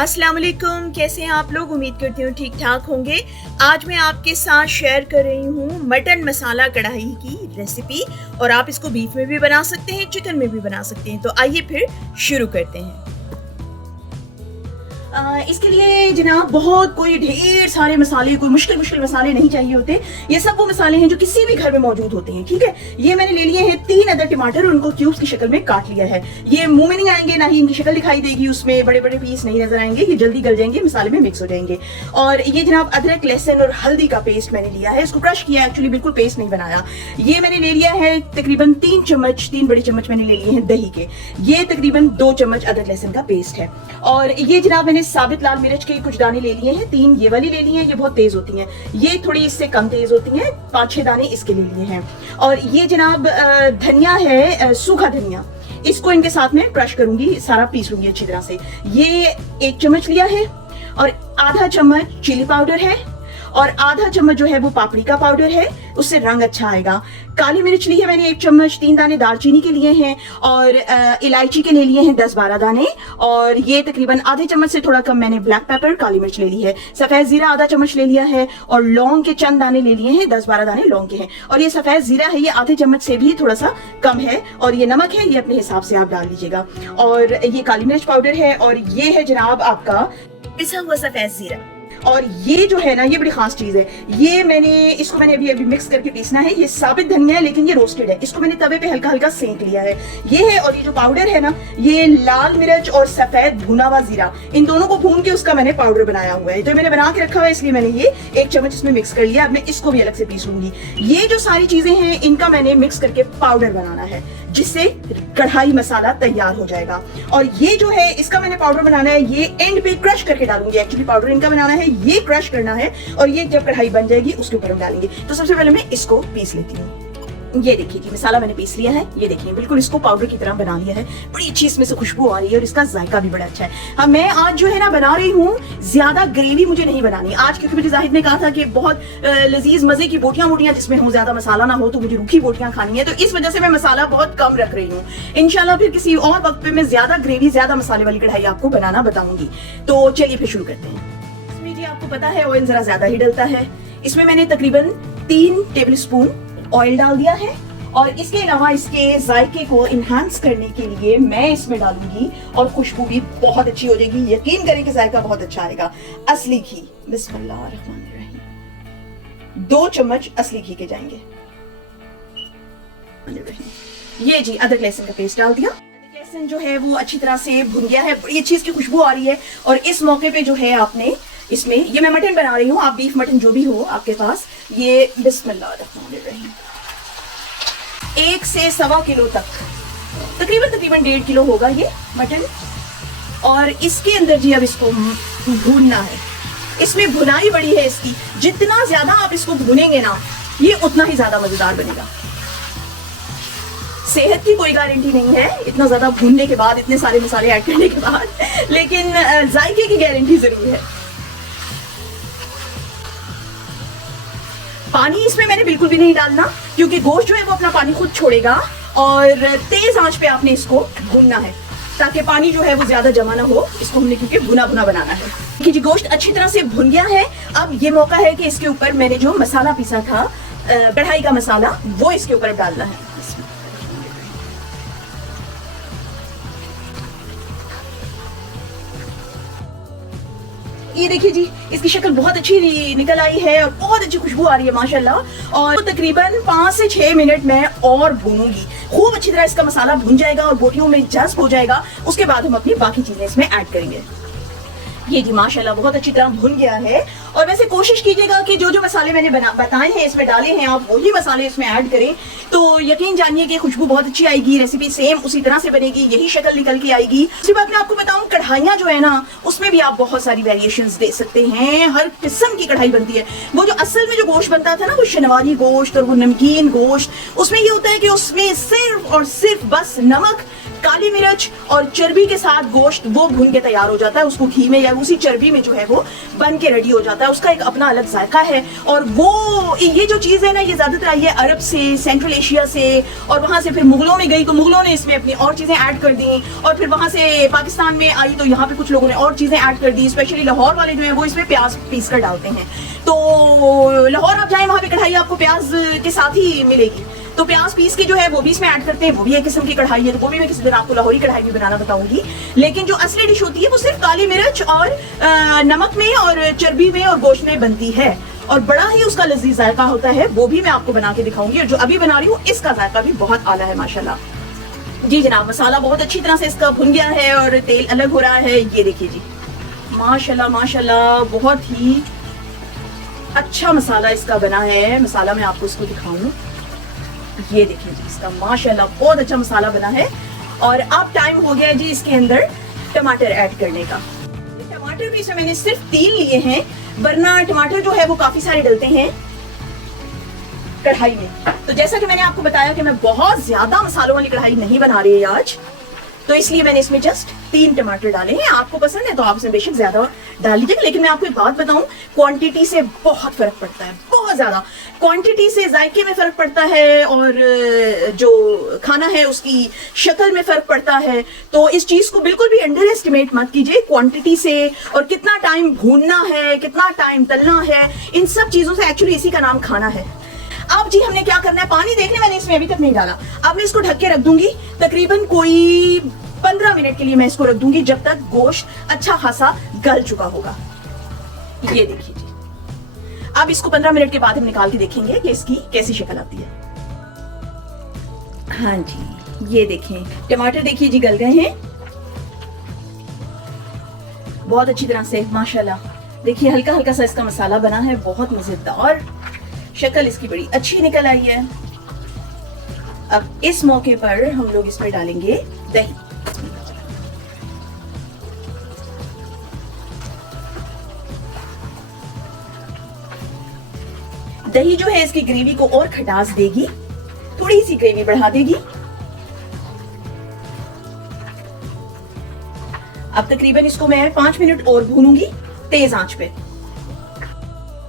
अस्सलाम वालेकुम, कैसे हैं आप लोग। उम्मीद करती हूँ ठीक ठाक होंगे। आज मैं आपके साथ शेयर कर रही हूँ मटन मसाला कढ़ाई की रेसिपी और आप इसको बीफ में भी बना सकते हैं, चिकन में भी बना सकते हैं। तो आइए फिर शुरू करते हैं। इसके लिए जनाब बहुत कोई ढेर सारे मसाले, कोई मुश्किल मसाले नहीं चाहिए होते। ये सब वो मसाले हैं जो किसी भी घर में मौजूद होते हैं। ठीक है, ये मैंने ले लिए हैं 3 अदर टमाटर, उनको क्यूब्स की शक्ल में काट लिया है। ये मुंह में नहीं आएंगे, ना ही इनकी शक्ल दिखाई देगी, उसमें बड़े बड़े पीस नहीं नजर आएंगे, ये जल्दी गल जाएंगे, मसाले में मिक्स हो जाएंगे। और ये जनाब अदरक, लहसुन और हल्दी का पेस्ट मैंने लिया है, इसको क्रश किया, एक्चुअली बिल्कुल पेस्ट नहीं बनाया। ये मैंने ले लिया है तकरीबन 3 बड़े चम्मच मैंने ले लिए हैं दही के। ये तकरीबन 2 चम्मच अदरक लहसुन का पेस्ट है। और ये जनाब मैंने साबित लाल मिर्च के कुछ दाने ले लिए हैं, 3 ये वाली ले ली हैं, ये बहुत तेज होती हैं। ये थोड़ी इससे कम तेज होती हैं, 5-6 दाने इसके ले लिए हैं। और ये जनाब धनिया है, सूखा धनिया, इसको इनके साथ में क्रश करूंगी, सारा पीस लूंगी अच्छी तरह से। ये 1 चम्मच लिया है और आधा चम्मच चिली पाउडर है और आधा चम्मच जो है वो पापड़ी का पाउडर है, उससे रंग अच्छा आएगा। काली मिर्च ली है मैंने 1 चम्मच, 3 दाने दालचीनी के लिए हैं और इलायची के ले लिए हैं 10-12 दाने। और ये तकरीबन आधे चम्मच से थोड़ा कम मैंने ब्लैक पेपर, काली मिर्च ले ली है। सफेद जीरा आधा चम्मच ले लिया है और लौंग के चंद दाने ले लिए हैं, 10-12 दाने लौंग के हैं। और ये सफेद जीरा है, ये आधे चम्मच से भी थोड़ा सा कम है। और ये नमक है, ये अपने हिसाब से आप डाल लीजिएगा। और ये काली मिर्च पाउडर है और ये है जनाब आपका पिसा हुआ सफेद जीरा। और ये जो है ना, ये बड़ी खास चीज है। ये इसको मैंने अभी मिक्स करके पीसना है। ये साबित धनिया है लेकिन ये रोस्टेड है, इसको मैंने तवे पे हल्का हल्का सेंक लिया है, ये है। और ये जो पाउडर है ना, ये लाल मिर्च और सफेद भुना हुआ जीरा, इन दोनों को भून के उसका मैंने पाउडर बनाया हुआ है। तो मैंने बना के रखा हुआ है, इसलिए मैंने ये 1 चम्मच इसमें मिक्स कर लिया। अब मैं इसको भी अलग से पीस लूंगी। ये जो सारी चीजें हैं इनका मैंने मिक्स करके पाउडर बनाना है, जिससे कढ़ाई मसाला तैयार हो जाएगा। और ये जो है इसका मैंने पाउडर बनाना है, ये एंड पे क्रश करके डालूंगी। एक्चुअली पाउडर इनका बनाना है, ये क्रश करना है और ये जब कढ़ाई बन जाएगी उसके ऊपर हम डालेंगे। तो सबसे पहले मैं इसको पीस लेती हूँ। ये देखिए जी, मसाला मैंने पीस लिया है, ये देखिए बिल्कुल इसको पाउडर की तरह बना लिया है। बड़ी अच्छी इसमें से खुशबू आ रही है और इसका जायका भी बड़ा अच्छा है। हाँ, मैं आज जो है ना बना रही हूँ, ज्यादा ग्रेवी मुझे नहीं बनानी आज, क्योंकि मुझे जाहिद ने कहा था कि बहुत लजीज मजे की बोटियां जिसमें हो, ज्यादा मसाला ना हो, तो मुझे रूखी बोटियां खानी है। तो इस वजह से मैं मसाला बहुत कम रख रही हूँ। इंशाल्लाह फिर किसी और वक्त पे मैं ज्यादा ग्रेवी, ज्यादा मसाले वाली कढ़ाई आपको बनाना बताऊंगी। तो चलिए फिर शुरू करते हैं। इसमें जी आपको पता है ऑयल जरा ज्यादा ही डलता है। इसमें मैंने तकरीबन 3 टेबल स्पून ऑयल डाल दिया है। और इसके अलावा इसके जायके को इनहांस करने के लिए मैं इसमें डालूंगी, और खुशबू भी बहुत अच्छी हो जाएगी। यकीन करें कि जायका बहुत अच्छा आएगा। असली घी, बिस्मिल्लाहिर्रहमानिर्रहीम, 2 चम्मच असली घी के जाएंगे। ये जी अदरक लहसुन का पेस्ट डाल दिया। लहसुन जो है वो अच्छी तरह से भुन गया है, बड़ी अच्छी इसकी खुशबू आ रही है। और इस मौके पे जो है आपने इसमें, ये मैं मटन बना रही हूँ, आप बीफ मटन जो भी हो आपके पास, ये बिस्मिल्लाहिर्रहमानिर्रहीम 1 से 1.25 किलो तक, तकरीबन 1.5 किलो होगा ये मटन। और इसके अंदर जी अब इसको भूनना है। इसमें भुनाई बड़ी है इसकी, जितना ज्यादा आप इसको भूनेंगे ना, ये उतना ही ज्यादा मजेदार बनेगा। सेहत की कोई गारंटी नहीं है इतना ज्यादा भूनने के बाद, इतने सारे मसाले ऐड करने के बाद, लेकिन जायके की गारंटी जरूर है। पानी इसमें मैंने बिल्कुल भी नहीं डालना, क्योंकि गोश्त जो है वो अपना पानी खुद छोड़ेगा। और तेज आंच पे आपने इसको भूनना है, ताकि पानी जो है वो ज्यादा जमा ना हो। इसको हमने क्योंकि भुना बनाना है। कि जी गोश्त अच्छी तरह से भुन गया है। अब ये मौका है कि इसके ऊपर मैंने जो मसाला पीसा था, कढ़ाई का मसाला, वो इसके ऊपर डालना है। ये देखिए जी, इसकी शक्ल बहुत अच्छी निकल आई है और बहुत अच्छी खुशबू आ रही है माशाल्लाह। और तकरीबन 5 से 6 मिनट में और भूनूंगी। खूब अच्छी तरह इसका मसाला भुन जाएगा और बोटियों में जज्ब हो जाएगा। उसके बाद हम अपनी बाकी चीजें इसमें ऐड करेंगे। ये जी माशाल्लाह बहुत अच्छी तरह भुन गया है। और वैसे कोशिश कीजिएगा कि जो जो मसाले मैंने बताए हैं, इसमें डाले हैं, आप वही मसाले इसमें ऐड करें, तो यकीन जानिए कि खुशबू बहुत अच्छी आएगी। रेसिपी सेम उसी तरह से बनेगी, यही शक्ल निकल के आएगी। दूसरी बात मैं आपको बताऊं, कढ़ाइयाँ जो है ना, उसमें भी आप बहुत सारी वेरिएशंस दे सकते हैं। हर किस्म की कढ़ाई बनती है। वो जो असल में जो गोश्त बनता था ना, वो शनवारी गोश्त और वो नमकीन गोश्त, उसमें ये होता है कि उसमें सिर्फ और सिर्फ बस नमक, काली काली मिर्च और चर्बी के साथ गोश्त वो भून के तैयार हो जाता है, उसको घी में या उसी चर्बी में जो है वो बन के रेडी हो जाता है। उसका एक अपना अलग जायका है। और वो ये जो चीज़ है ना, ये ज़्यादातर आई है अरब से, सेंट्रल एशिया से, और वहाँ से फिर मुगलों में गई तो मुगलों ने इसमें अपनी और चीज़ें ऐड कर दी, और फिर वहाँ से पाकिस्तान में आई तो यहाँ पे कुछ लोगों ने और चीज़ें ऐड कर दी। स्पेशली लाहौर वाले जो है वो इसमें प्याज पीस कर डालते हैं। तो लाहौर आप जाए, वहाँ पे कढ़ाई आपको प्याज के साथ ही मिलेगी, तो प्याज पीस के जो है वो भी इसमें ऐड करते हैं। वो भी एक किस्म की कढ़ाई है, तो वो भी मैं किसी दिन आपको लाहौरी कढ़ाई भी बनाना बताऊंगी। लेकिन जो असली डिश होती है वो सिर्फ काली मिर्च और नमक में और चर्बी में और गोश्त में बनती है, और बड़ा ही उसका लजीज जायका होता है। वो भी मैं आपको बना के दिखाऊंगी, और जो अभी बना रही हूँ इसका जायका भी बहुत आला है माशाल्लाह। जी जनाब, मसाला बहुत अच्छी तरह से इसका भुन गया है और तेल अलग हो रहा है। ये देखिए जी, माशाल्लाह माशाल्लाह, बहुत ही अच्छा मसाला इसका बना है। मसाला मैं आपको इसको दिखाऊं, ये देखिए जी, इसका माशाल्लाह बहुत अच्छा मसाला बना है। और अब टाइम हो गया जी इसके अंदर टमाटर ऐड करने का। टमाटर भी इसमें मैंने सिर्फ 3 लिए हैं, वरना टमाटर जो है वो काफी सारे डलते हैं कढ़ाई में। तो जैसा कि मैंने आपको बताया कि मैं बहुत ज्यादा मसालों वाली कढ़ाई नहीं बना रही है आज, तो इसलिए मैंने इसमें जस्ट 3 टमाटर डाले हैं। आपको पसंद है तो आप इसमें बेशक ज्यादा डाल लीजिएगा, लेकिन मैं आपको एक बात बताऊं, क्वांटिटी से बहुत फर्क पड़ता है, बहुत ज्यादा। क्वांटिटी से जायके में फर्क पड़ता है, और जो खाना है उसकी शक्ल में फर्क पड़ता है। तो इस चीज को बिल्कुल भी अंडर एस्टिमेट मत कीजिए क्वांटिटी से, और कितना टाइम भूनना है, कितना टाइम तलना है, इन सब चीजों से। एक्चुअली इसी का नाम खाना है। अब जी हमने क्या करना है, पानी देखने मैंने इसमें अभी तक नहीं डाला। अब मैं इसको ढक के रख दूंगी, तकरीबन कोई 15 मिनट के लिए मैं इसको रख दूंगी, जब तक गोश्त अच्छा खासा गल चुका होगा। ये देखिए जी, अब इसको 15 मिनट के बाद हम निकाल के देखेंगे कि इसकी कैसी शक्ल आती है। हाँ जी, ये देखें, टमाटर देखिए जी गल गए हैं बहुत अच्छी तरह से माशाल्लाह। देखिए हल्का हल्का सा इसका मसाला बना है, बहुत मजेदार शक्ल इसकी बड़ी अच्छी निकल आई है। अब इस मौके पर हम लोग इसमें डालेंगे दही। दही जो है इसकी ग्रेवी को और खटास देगी, थोड़ी सी ग्रेवी बढ़ा देगी। अब तकरीबन इसको मैं 5 मिनट और भूनूंगी तेज आंच पे।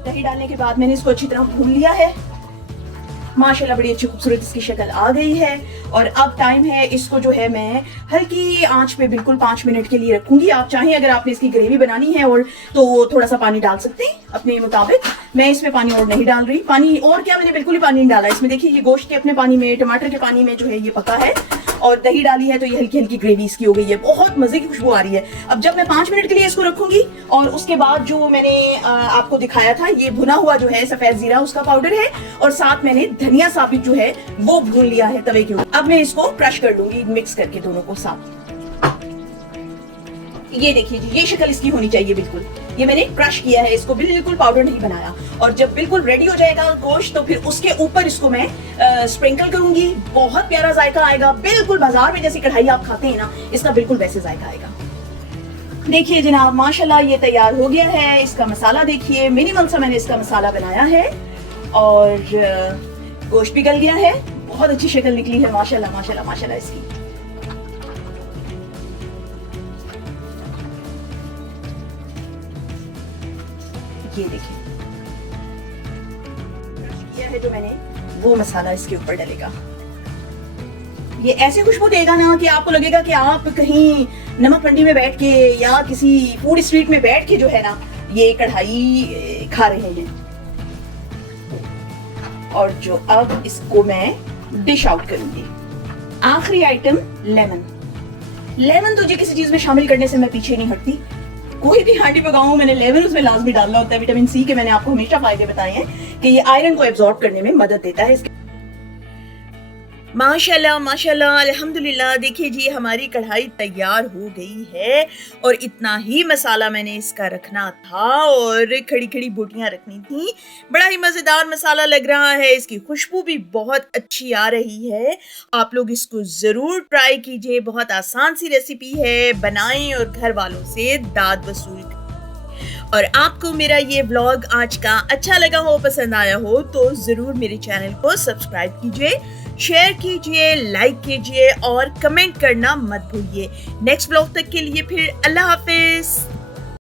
दही डालने के बाद मैंने इसको अच्छी तरह भून लिया है, माशाल्लाह बड़ी अच्छी खूबसूरत इसकी शक्ल आ गई है। और अब टाइम है, इसको जो है मैं हल्की आंच पे बिल्कुल 5 मिनट के लिए रखूंगी। आप चाहें अगर आपने इसकी ग्रेवी बनानी है और तो थोड़ा सा पानी डाल सकते हैं अपने मुताबिक। मैं इसमें पानी और नहीं डाल रही, पानी और क्या, मैंने बिल्कुल ही पानी नहीं डाला इसमें। देखिए ये गोश्त के अपने पानी में, टमाटर के पानी में जो है ये पका है, और दही डाली है तो ये हल्की हल्की ग्रेवी इसकी हो गई है, बहुत मजे की खुशबू आ रही है। अब जब मैं 5 मिनट के लिए इसको रखूंगी, और उसके बाद जो मैंने आपको दिखाया था, ये भुना हुआ जो है सफेद जीरा उसका पाउडर है, और साथ मैंने धनिया साबित जो है वो भून लिया है तवे के ऊपर। अब मैं इसको क्रश कर लूंगी मिक्स करके दोनों को साथ। ये देखिए जी, ये शक्ल इसकी होनी चाहिए बिल्कुल। ये मैंने क्रश किया है, इसको बिल्कुल पाउडर नहीं बनाया। और जब बिल्कुल रेडी हो जाएगा गोश्त, तो फिर उसके ऊपर इसको मैं स्प्रिंकल करूंगी। बहुत प्यारा जायका आएगा, बिल्कुल बाजार में जैसी कढ़ाई आप खाते हैं ना, इसका बिल्कुल वैसे जायका आएगा। देखिए जनाब माशाल्लाह ये तैयार हो गया है। इसका मसाला देखिए, मिनिमम सा मैंने इसका मसाला बनाया है, और गोश्त भी गल गया है, बहुत अच्छी शक्ल निकली है माशाल्लाह माशाल्लाह माशाल्लाह इसकी। ये देखिए किया है जो मैंने, वो मसाला इसके ऊपर डलेगा। ये ऐसे खुशबू देगा ना कि आपको लगेगा कि आप कहीं नमक मंडी में बैठ के या किसी फूड स्ट्रीट में बैठ के जो है ना ये कढ़ाई खा रहे हैं। और जो अब इसको मैं डिश आउट करूंगी। आखिरी आइटम लेमन। लेमन तो जी किसी चीज में शामिल करने से मैं पीछे नहीं हटती। कोई भी हांडी पकाऊं मैंने लेमन उसमें लाजमी डालना होता है। विटामिन सी के मैंने आपको हमेशा फायदे बताए हैं कि ये आयरन को एब्जॉर्ब करने में मदद देता है। माशाल्लाह माशाल्लाह अल्हम्दुलिल्लाह। देखिए जी हमारी कढ़ाई तैयार हो गई है, और इतना ही मसाला मैंने इसका रखना था, और खड़ी खड़ी बोटियां रखनी थी। बड़ा ही मज़ेदार मसाला लग रहा है, इसकी खुशबू भी बहुत अच्छी आ रही है। आप लोग इसको ज़रूर ट्राई कीजिए, बहुत आसान सी रेसिपी है, बनाएं और घर वालों से दाद वसूल करें। और आपको मेरा ये व्लॉग आज का अच्छा लगा हो, पसंद आया हो, तो ज़रूर मेरे चैनल को सब्सक्राइब कीजिए, शेयर कीजिए, लाइक कीजिए और कमेंट करना मत भूलिए। नेक्स्ट ब्लॉग तक के लिए फिर अल्लाह हाफिज।